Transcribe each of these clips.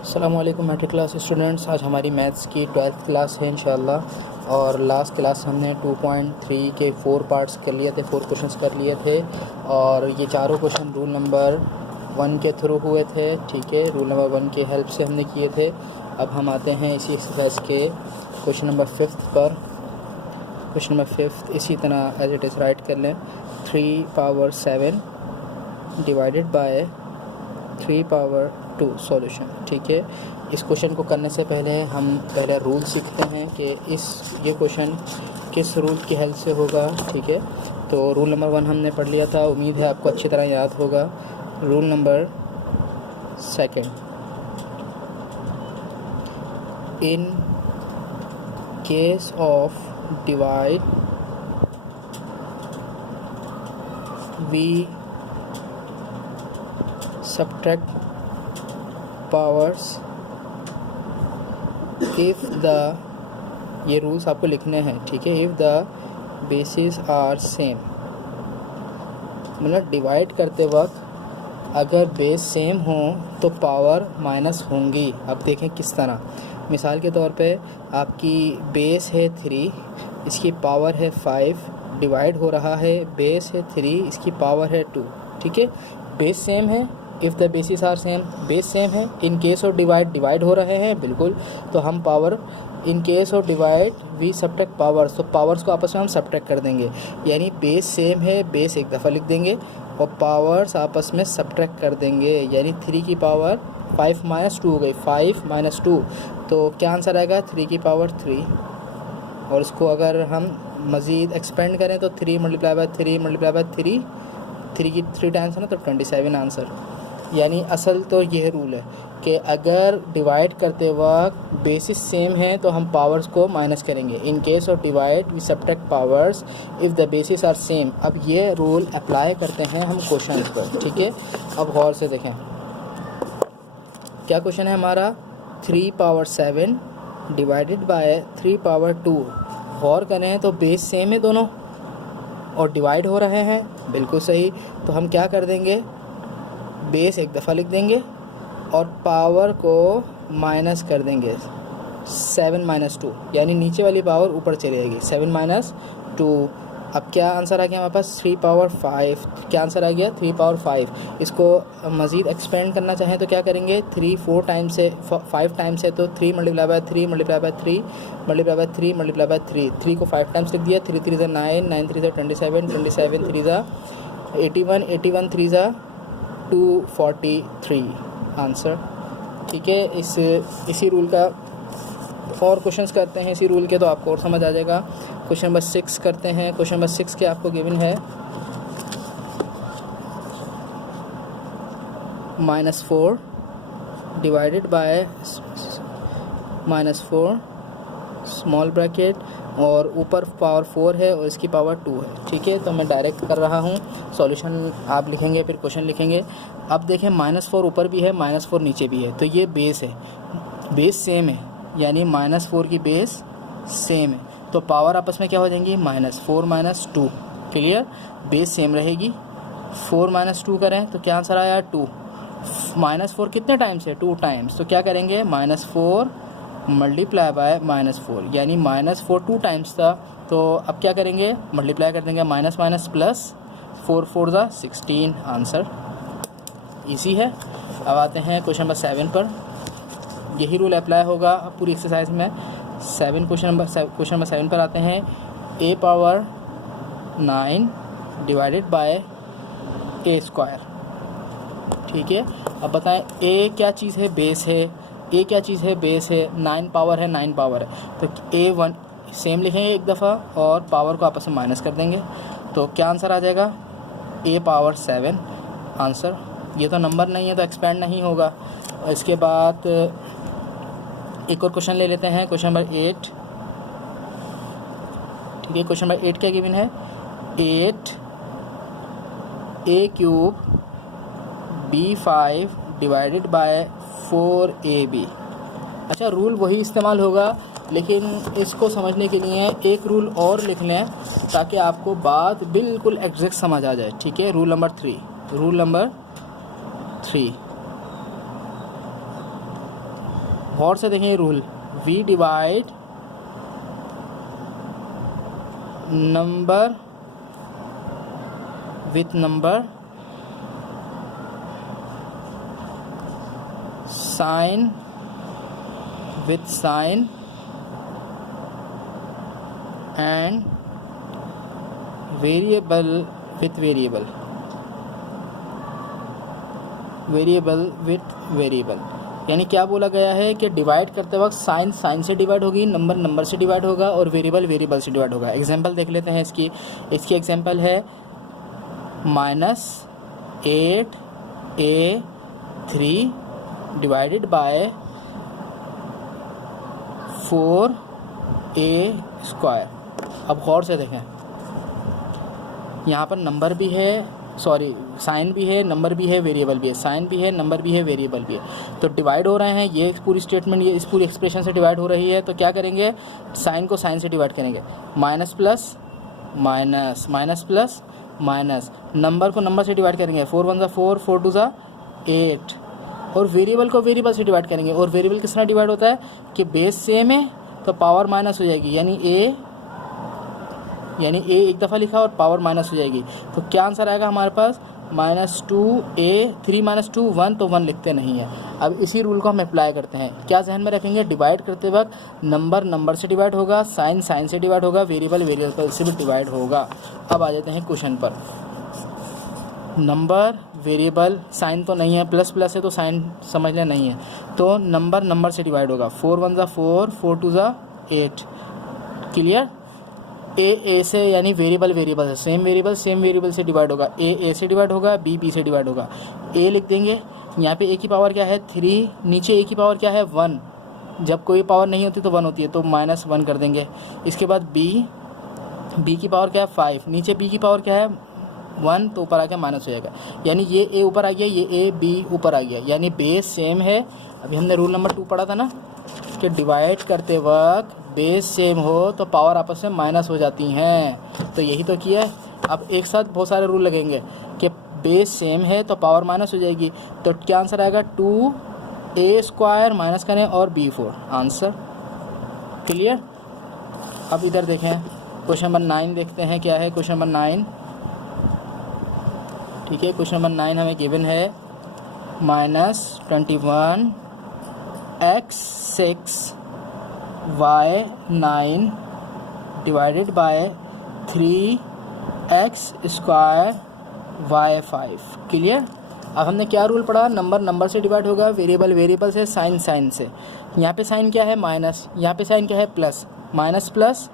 अस्सलाम वालेकुम matric class students. आज हमारी मैथ्स की 12th क्लास है इंशाल्लाह। और लास्ट क्लास हमने 2.3 के 4 पार्ट्स कर लिए थे, 4 क्वेश्चंस कर लिए थे। और ये चारों क्वेश्चन रूल नंबर 1 के थ्रू हुए थे, ठीक है। रूल नंबर 1 की हेल्प से हमने किए थे। अब हम आते हैं इसी एक्सरसाइज के क्वेश्चन नंबर 5 पर। क्वेश्चन नंबर 5 इसी तरह एज इट इज़ राइट कर लें। 3 power 7 divided by 3 power 2 solution, ठीक है। इस क्वेश्चन को करने से पहले हम पहले रूल सीखते हैं कि ये क्वेश्चन किस रूल की हेल्प से होगा, ठीक है। तो रूल नंबर 1 हमने पढ़ लिया था, उम्मीद है आपको अच्छी तरह याद होगा। Rule number 2, in case of divide we subtract powers if the, ये रूल्स आपको लिखने हैं, ठीक है। if the bases are same, मतलब डिवाइड करते वक्त अगर बेस सेम हो तो पावर माइनस होंगी। अब देखें किस तरह। मिसाल के तौर पे आपकी बेस है 3, इसकी पावर है 5, डिवाइड हो रहा है, बेस है 3, इसकी पावर है 2, ठीक है। बेस सेम है, if the basis are same, base same है। इन केस ऑफ डिवाइड हो रहे हैं, बिल्कुल। तो हम power, in case of divide we subtract powers, तो पावर्स को आपस में हम सब्ट्रैक्ट कर देंगे। यानी बेस सेम है, बेस एक दफ़ा लिख देंगे और पावर्स आपस में सब्ट्रैक्ट कर देंगे। यानी 3 की पावर 5 - 2 हो गई, 5 - 2, तो क्या आंसर आएगा? 3 की पावर 3। और इसको अगर हम मज़ीद एक्सपेंड करें तो 3 × 3 × 3, 3 की 3 टाइम्स है ना, तो 27 आंसर। यानी असल तो यह रूल है कि अगर डिवाइड करते वक्त बेसिस सेम है तो हम पावर्स को माइनस करेंगे। In case of divide we subtract powers if the basis are same. अब ये रूल अप्लाई करते हैं हम क्वेश्चन पर, ठीक है। अब गौर से देखें क्या क्वेश्चन है हमारा। 3 पावर 7 डिवाइडेड बाय 3 पावर 2। गौर करें तो बेस सेम है दोनों और डिवाइड हो रहे हैं, बिल्कुल सही। तो हम क्या कर देंगे, बेस एक दफ़ा लिख देंगे और पावर को माइनस कर देंगे। 7 - 2, यानी नीचे वाली पावर ऊपर चली जाएगी। 7 - 2। अब क्या आंसर आ गया हमारे पास? 3 पावर 5। क्या आंसर आ गया? 3 पावर 5। इसको मज़ीद एक्सपेंड करना चाहें तो क्या करेंगे? 3 4 टाइम्स से 5 टाइम्स है तो 3 × 3 × 3 × 3 × 3। 3 को 5 टाइम्स लिख दिया। 3 3 9, 9 3 27, 27 3 81, 81 3 243 आंसर, ठीक है। इसी रूल का और क्वेश्चंस करते हैं इसी रूल के, तो आपको और समझ आ जाएगा। क्वेश्चन नंबर 6 करते हैं। क्वेश्चन नंबर 6 के आपको गिवन है -4 डिवाइडेड बाय -4 स्मॉल ब्रैकेट और ऊपर पावर 4 है और इसकी पावर 2 है, ठीक है। तो मैं डायरेक्ट कर रहा हूँ, सॉल्यूशन आप लिखेंगे फिर क्वेश्चन लिखेंगे। अब देखें -4 ऊपर भी है, -4 नीचे भी है, तो ये बेस है, बेस सेम है, यानी -4 की बेस सेम है, तो पावर आपस में क्या हो जाएंगी? -4 - 2। क्लियर? बेस सेम रहेगी। 4 - 2 करें तो क्या आंसर आया? 2। -4 कितने टाइम्स है? 2 टाइम्स, तो क्या करेंगे? -4 मल्टीप्लाई बाय -4, यानी -4 2 टाइम्स था, तो अब क्या करेंगे? मल्टीप्लाई कर देंगे, माइनस माइनस प्लस, 4 4 ज़ा 16 आंसर। इजी है। अब आते हैं क्वेश्चन नंबर 7 पर। यही रूल अप्लाई होगा पूरी एक्सरसाइज में। क्वेश्चन नंबर 7 पर आते हैं। a power 9 divided by a², ठीक है। अब बताएं a क्या चीज़ है? बेस है। a क्या चीज़ है? बेस है। 9 पावर है, 9 पावर है, तो a1 सेम लिखेंगे एक दफ़ा और पावर को आपस में माइनस कर देंगे, तो क्या आंसर आ जाएगा? a power 7 answer. ये तो नंबर नहीं है तो एक्सपेंड नहीं होगा। इसके बाद एक और क्वेश्चन ले लेते हैं, क्वेश्चन नंबर 8, ठीक है। क्वेश्चन नंबर 8 क्या गिवन है? 8a³ b5 divided by 4ab। अच्छा, रूल वही इस्तेमाल होगा, लेकिन इसको समझने के लिए एक रूल और लिख लें ताकि आपको बात बिल्कुल एग्जैक्ट समझ आ जाए, ठीक है। रूल नंबर 3, गौर से देखें ये rule, we divide number with number, sign with sign and variable with variable, variable with variable. यानी क्या बोला गया है कि डिवाइड करते वक्त साइन साइन से डिवाइड होगी, नंबर नंबर से डिवाइड होगा और वेरिएबल वेरिएबल से डिवाइड होगा। एग्जांपल देख लेते हैं इसकी एग्जांपल है -8a3 डिवाइडेड बाय 4a²। अब गौर से देखें, यहाँ पर नंबर भी है, सॉरी साइन भी है, नंबर भी है, वेरिएबल भी है, साइन भी है, नंबर भी है, वेरिएबल भी है। तो डिवाइड हो रहे हैं, ये पूरी स्टेटमेंट ये इस पूरी एक्सप्रेशन से डिवाइड हो रही है। तो क्या करेंगे, साइन को साइन से डिवाइड करेंगे, minus plus minus, minus plus minus, number को नंबर से डिवाइड करेंगे, 4 1 4, 4 2 8, और वेरिएबल को वेरिएबल से डिवाइड करेंगे। और वेरिएबल किस तरह डिवाइड होता है कि बेस सेम है तो पावर माइनस हो जाएगी, यानी ए एक दफ़ा लिखा और पावर माइनस हो जाएगी। तो क्या आंसर आएगा हमारे पास, -2a, 3 - 2 1, तो 1 लिखते नहीं है। अब इसी रूल को हम अप्लाई करते हैं। क्या जहन में रखेंगे, डिवाइड करते वक्त नंबर नंबर से डिवाइड होगा, साइन साइन से डिवाइड होगा, वेरिएबल वेरिएबल से भी डिवाइड होगा। अब आ जाते हैं क्वेश्चन पर। नंबर वेरिएबल, साइन तो नहीं है, प्लस प्लस है तो साइन समझ लें नहीं है, तो नंबर नंबर से डिवाइड होगा, 4 1 4, 4 2 8, क्लियर। ए से यानी वेरिएबल वेरिएबल है, सेम वेरिएबल से डिवाइड होगा, ए से डिवाइड होगा, बी से डिवाइड होगा। ए लिख देंगे, यहाँ पे ए की पावर क्या है 3, नीचे ए की पावर क्या है 1, जब कोई पावर नहीं होती तो 1 होती है, तो -1 कर देंगे। इसके बाद बी की पावर क्या है 5, नीचे बी की पावर क्या है 1, तो ऊपर आ गया माइनस हो जाएगा, यानी ये ए ऊपर आ गया, ये ए बी ऊपर आ गया, यानी बेस सेम है। अभी हमने रूल नंबर 2 पढ़ा था ना कि डिवाइड करते वक्त बेस सेम हो तो पावर आपस में माइनस हो जाती हैं, तो यही तो किया है। अब एक साथ बहुत सारे रूल लगेंगे कि बेस सेम है तो पावर माइनस हो जाएगी, तो क्या आंसर आएगा 2a² माइनस करें और b4, आंसर क्लियर। अब इधर देखें क्वेश्चन नंबर 9 देखते हैं क्या है क्वेश्चन नंबर 9। ठीक है, क्वेश्चन नंबर 9 हमें गिवन है -21x6 y9 divided by 3x² y5, clear. अब हमने क्या रूल पढ़ा, नंबर नंबर से डिवाइड होगा, वेरिएबल वेरिएबल से, साइन साइन से। यहाँ पे साइन क्या है माइनस, यहाँ पे साइन क्या है प्लस, माइनस प्लस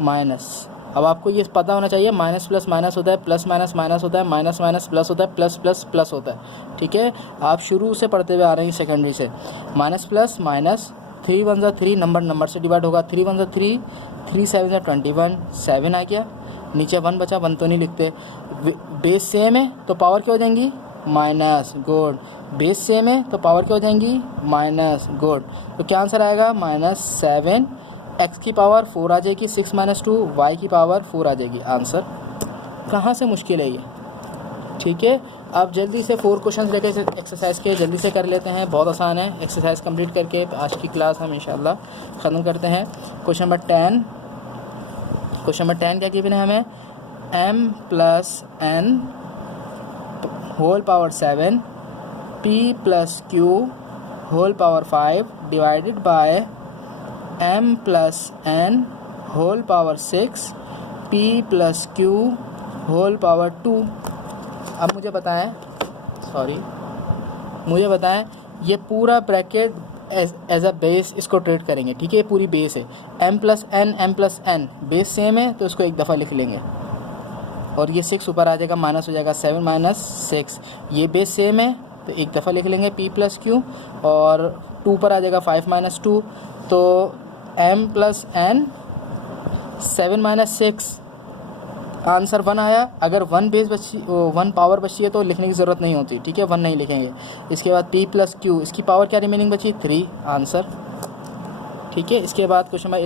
माइनस। अब आपको ये पता होना चाहिए माइनस प्लस माइनस होता है, प्लस माइनस माइनस होता है, माइनस माइनस प्लस होता है, प्लस प्लस प्लस होता है। ठीक है, आप शुरू से पढ़ते हुए आ रहे हैं सेकेंडरी से, minus plus minus, 3 1 3, number number से डिवाइड होगा, 3 1 3, 3 7 21, 7 आ गया, नीचे 1 बचा, 1 तो नहीं लिखते। बेस सेम है तो पावर क्या हो जाएंगी माइनस, गुड। बेस सेम है तो पावर क्या हो जाएंगी माइनस, गुड। तो क्या आंसर आएगा -7, x की पावर 4 आ जाएगी, 6 - 2, y की पावर 4 आ जाएगी, आंसर। कहाँ से मुश्किल है ये, ठीक है। अब जल्दी से 4 क्वेश्चन लेके एक्सरसाइज के जल्दी से कर लेते हैं, बहुत आसान है। एक्सरसाइज कंप्लीट करके आज की क्लास हम इंशाल्लाह ख़त्म करते हैं। क्वेश्चन नंबर 10 क्या गिवन है हमें, m+n whole power 7 p+q whole power 5 divided by m+n whole power 6 p+q whole power 2। अब मुझे बताएं ये पूरा ब्रैकेट एज अ बेस इसको ट्रीट करेंगे, ठीक है। पूरी बेस है, m+n बेस सेम है तो इसको एक दफ़ा लिख लेंगे, और ये 6 ऊपर आ जाएगा, माइनस हो जाएगा 7 - 6, ये बेस सेम है तो एक दफ़ा लिख लेंगे p+q, और 2 ऊपर आ जाएगा 5 - 2, तो m+n 7 - 6, आंसर 1 आया। अगर 1 पावर बची है तो लिखने की ज़रूरत नहीं होती, ठीक है, 1 नहीं लिखेंगे। इसके बाद p+q, इसकी पावर क्या रिमेनिंग बची 3, आंसर, ठीक है। इसके बाद क्वेश्चन नंबर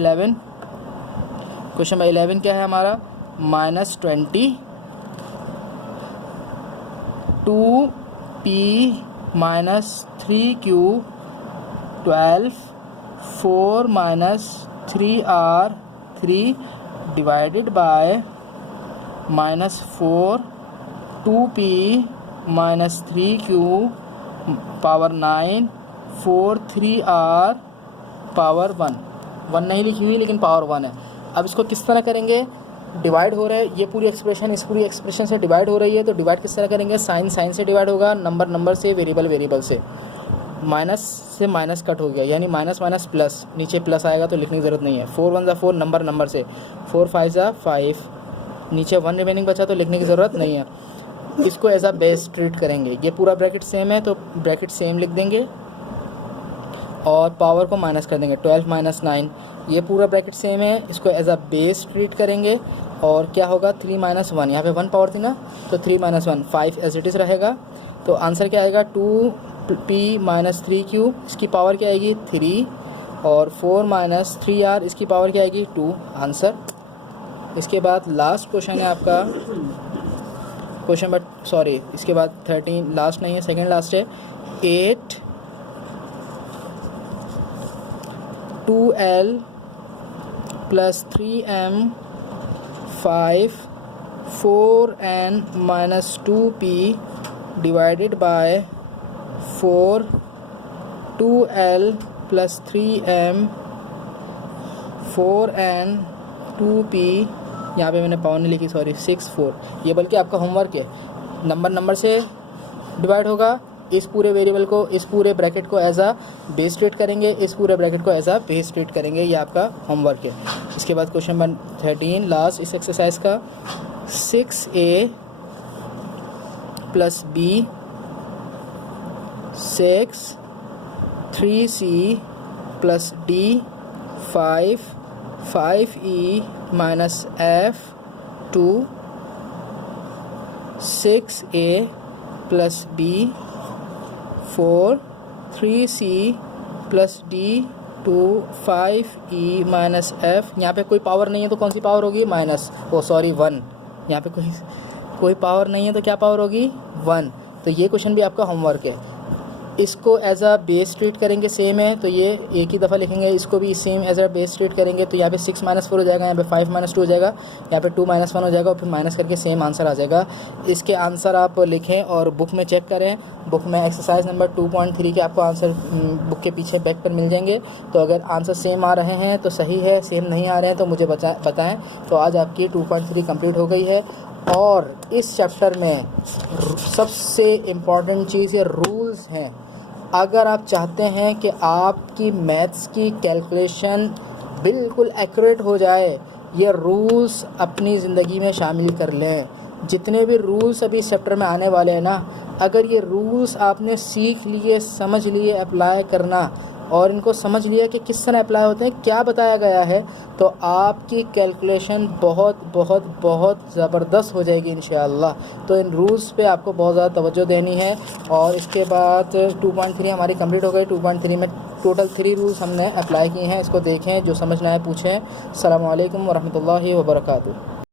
11 क्या है हमारा, -20 2p - 3q 12 4 minus 3R3 divided by -4 2P minus 3Q power 9 4 3R power 1 नहीं लिखी हुई लेकिन पावर 1 है। अब इसको किस तरह करेंगे, डिवाइड हो रहा है, ये पूरी एक्सप्रेशन इस पूरी एक्सप्रेशन से डिवाइड हो रही है, तो डिवाइड किस तरह करेंगे, साइन से डिवाइड होगा, नंबर से, वेरिएबल से, माइनस से माइनस कट हो गया, यानी माइनस माइनस प्लस, नीचे प्लस आएगा तो लिखने की ज़रूरत नहीं है। 4 1 ज़ा 4 नंबर से, 4 5 ज़ा 5, नीचे 1 रिमेनिंग बचा तो लिखने की ज़रूरत नहीं है। इसको एज अ बेस ट्रीट करेंगे, ये पूरा ब्रैकेट सेम है तो ब्रैकेट सेम लिख देंगे और पावर को माइनस कर देंगे, 12 माइनस 9, ये पूरा ब्रैकेट सेम है, इसको एज अ बेस ट्रीट करेंगे और क्या होगा 3 माइनस 1, यहाँ पे 1 पावर थी ना तो 3 माइनस 1 5 एज इट इज़ रहेगा। तो आंसर क्या आएगा 2P माइनस 3Q, इसकी पावर क्या आएगी 3, और 4 माइनस 3R इसकी पावर क्या आएगी 2, आंसर। इसके बाद लास्ट क्वेश्चन है आपका इसके बाद 13, लास्ट नहीं है, सेकेंड लास्ट है, 8 2L plus 3M 5 4N minus 2P divided by 4 2L plus 3M 4N 2P, यहाँ पे मैंने पावर नहीं लिखी, 6 4, ये बल्कि आपका होमवर्क है। नंबर से डिवाइड होगा, इस पूरे वेरिएबल को, इस पूरे ब्रैकेट को एज अ बेस ट्रीट करेंगे, इस पूरे ब्रैकेट को एज अ बेस ट्रीट करेंगे, ये आपका होमवर्क है। इसके बाद क्वेश्चन नंबर 13 लास्ट इस एक्सरसाइज का, 6A plus B 6 3C plus D 5 5E minus F 2 6A plus B 4 3C plus D 2 5E minus F, यहाँ पे कोई पावर नहीं है तो कौन सी पावर होगी, माइनस 1, यहाँ पे कोई पावर नहीं है तो क्या पावर होगी 1। तो ये क्वेश्चन भी आपका होमवर्क है। इसको एज अ बेस ट्रीट करेंगे, सेम है तो ये एक ही दफ़ा लिखेंगे, इसको भी same as a base treat करेंगे तो यहाँ पे 6 माइनस 4 हो जाएगा, यहाँ पे 5 माइनस 2 हो जाएगा, यहाँ पे 2 माइनस 1 हो जाएगा और फिर माइनस करके सेम आंसर आ जाएगा। इसके आंसर आप लिखें और बुक में चेक करें, बुक में एक्सरसाइज नंबर 2.3 के आपको आंसर बुक के पीछे बैक पर मिल जाएंगे। तो अगर आंसर सेम आ रहे हैं तो सही है, सेम नहीं आ रहे हैं तो मुझे बताएँ। तो आज आपकी 2.3 कंप्लीट हो गई है। और इस चैप्टर में सबसे इम्पॉर्टेंट चीज़ ये रूल्स हैं। अगर आप चाहते हैं कि आपकी मैथ्स की कैलकुलेशन बिल्कुल एक्यूरेट हो जाए, ये रूल्स अपनी ज़िंदगी में शामिल कर लें। जितने भी रूल्स अभी इस चैप्टर में आने वाले हैं ना, अगर ये रूल्स आपने सीख लिए, समझ लिए, अप्लाई करना और इनको समझ लिया कि किस तरह अप्लाई होते हैं, क्या बताया गया है, तो आपकी कैलकुलेशन बहुत बहुत बहुत ज़बरदस्त हो जाएगी इंशाअल्लाह। तो इन रूल्स पे आपको बहुत ज़्यादा तवज्जो देनी है। और इसके बाद 2.3 हमारी कंप्लीट हो गई। 2.3 में टोटल 3 रूल्स हमने अप्लाई किए हैं, इसको देखें, जो समझना है पूछें। अस्सलामु अलैकुम वरहमतुल्लाहि वबरकातुहू।